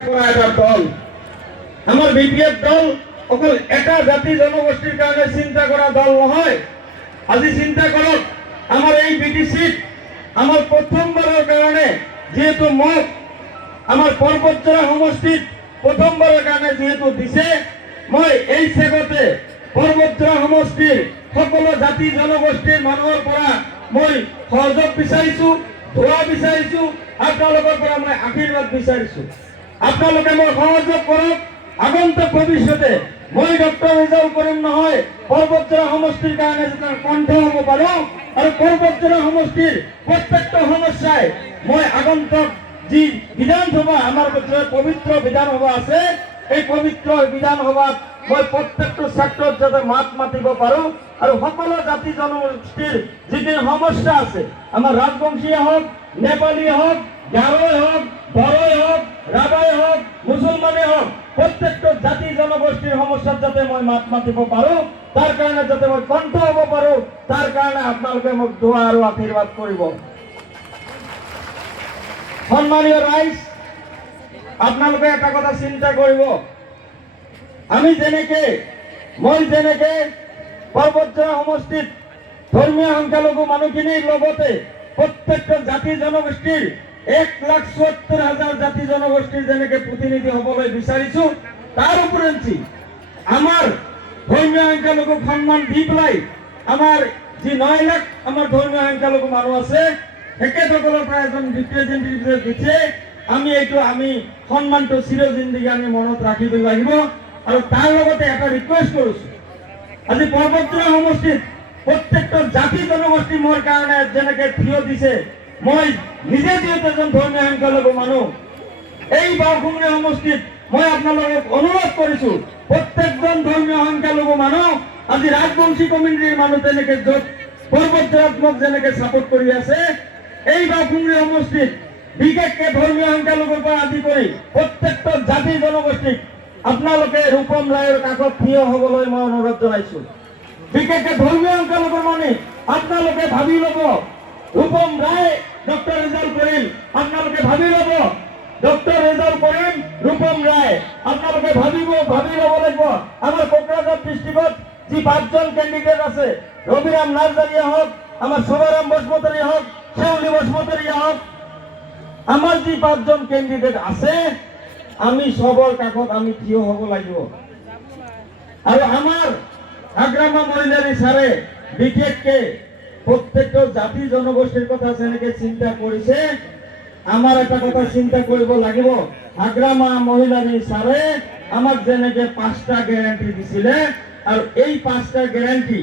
এটা দল আমার বিপিএফ দল অকল এটা জাতি জনগোষ্ঠীর কারণে চিন্তা করা দল নহয়। আজি চিন্তা করক আমার এই বিটিসিত আমার প্রথমবারের কারণে যেহেতু মত আমার পর্বতচড়া সমষ্টিত প্রথমবারের কারণে যেহেতু দিছে মই এই চেগতে পর্বতচড়া সমষ্টিৰ সকলো জাতি জনগোষ্ঠীৰ মানুহৰ পৰা মই সহযোগ বিচাৰিছো, দোৱা বিচাৰিছো, আপোনালোকৰ পৰা মই আশীৰ্বাদ বিচাৰিছো। আপোনালোকে মই সহযোগ কৰক। আগন্তুক ভৱিষ্যতে মই ডক্টৰ ৰিজাল্ট কৰিম নহয়, পৰ্বতচড়া সমষ্টিৰ কাৰণে যাতে কণ্ঠ হ'ব পাৰো আৰু পৰ্বতচড়া সমষ্টিৰ প্ৰত্যেকটা সমস্যাই মই আগন্তুক যি বিধানসভা আমাৰ পবিত্ৰ বিধানসভা আছে এই পবিত্ৰ বিধানসভাত মই প্ৰত্যেকটো ছাত্ৰৰ যাতে মাত মাতিব পাৰো আৰু সকলো জাতি জনগোষ্ঠীৰ যিখিনি সমস্যা আছে আমাৰ ৰাজবংশীয়ে হওক, নেপালীয়ে হওক, গাৰোৱে হওক, বড়োৱে হওক, ৰাভাই হওক, মুছলমানে হওক, প্ৰত্যেকটো জাতি জনগোষ্ঠীৰ সমস্যাত যাতে মই মাত মাতিব পাৰো, তাৰ কাৰণে যাতে মই কণ্ঠ হ'ব পাৰো, তাৰ কাৰণে আপোনালোকে মোক দোৱা আৰু আশীৰ্বাদ কৰিব। সন্মানীয় ৰাইজ, আপোনালোকে এটা কথা চিন্তা কৰিব, আমি মই যেনেকে পৰ্বতচড়া সমষ্টিত ধৰ্মীয় সংখ্যালঘু মানুহখিনিৰ লগতে প্ৰত্যেকটা জাতি জনগোষ্ঠীৰ 1,70,000 জাতি জনগোষ্ঠীৰ যেনেকে প্ৰতিনিধি হ'বলৈ বিচাৰিছো, তাৰ উপৰঞ্চি আমাৰ ধৰ্মীয় সংখ্যালঘুক সন্মান দি পেলাই আমাৰ যি 9 লাখ আমাৰ ধৰ্মীয় সংখ্যালঘু মানুহ আছে তেখেতসকলৰ পৰা এজন ৰিপ্ৰেজেণ্টেটিভ দিছে। আমি সন্মানটো চিৰজিন্দগী আমি মনত ৰাখিব লাগিব আৰু তাৰ লগতে এটা ৰিকুৱেষ্ট কৰিছো, আজি পৰ্বতচড়া সমষ্টিত প্ৰত্যেকটা জাতি জনগোষ্ঠী মোৰ কাৰণে যেনেকে থিয় দিছে, মই নিজে যিহেতু এজন ধৰ্মীয় সংখ্যালঘু মানুহ এই বাওঁসুঙুৰি সমষ্টিত মই আপোনালোকক অনুৰোধ কৰিছো, প্ৰত্যেকজন ধৰ্মীয় সংখ্যালঘু মানুহ আজি ৰাজবংশী কমিউনিটিৰ মানুহ তেনেকে য'ত পৰ্বতচড়াত মোক যেনেকে ছাপোৰ্ট কৰি আছে, এই বাওঁসুঙুৰি সমষ্টিত বিশেষকে ধৰ্মীয় সংখ্যালঘুৰ পৰা আদি কৰি প্ৰত্যেকটা জাতি জনগোষ্ঠীক আপোনালোকে ৰূপম ৰায়ৰ কাষত থিয় হ'বলৈ মই অনুৰোধ জনাইছো। বিশেষকে ধৰ্মীয় সংখ্যালঘুৰ মানে আপোনালোকে ভাবি ল'ব, ৰূপম ৰায় ডক্টৰ ৰিজাল্ট কৰিম, আপোনালোকে ভাবি ল'ব ডক্টৰ ৰিজাল্ট কৰিম ৰূপম ৰায়, আপোনালোকে ভাবি ল'ব লাগিব। আমাৰ কোকৰাঝাৰ ডিষ্ট্ৰিক্টত যি 5জন কেণ্ডিডেট আছে, ৰবিৰাম নাৰ্জাৰীয়ে হওক, আমাৰ শোভাৰাম বসুমতাৰীয়ে হওক, শেউলি বসুমতাৰীয়ে হওক, আমাৰ যি 5জন কেণ্ডিডেট আছে আমি সবৰ কাষত আমি থিয় হ'ব লাগিব। আৰু আমাৰ আগ্ৰামা মহিলাৰী ছাৰে বিশেষকে প্ৰত্যেকটা জাতি জনগোষ্ঠীৰ কথা যেনেকে চিন্তা কৰিছে, আমাৰ এটা কথা চিন্তা কৰিব লাগিব। আগ্ৰামা মহিলাৰী ছাৰে আমাক যেনেকে 5টা গ্যাৰান্টি দিছিলে আৰু এই 5টা গ্যাৰান্টি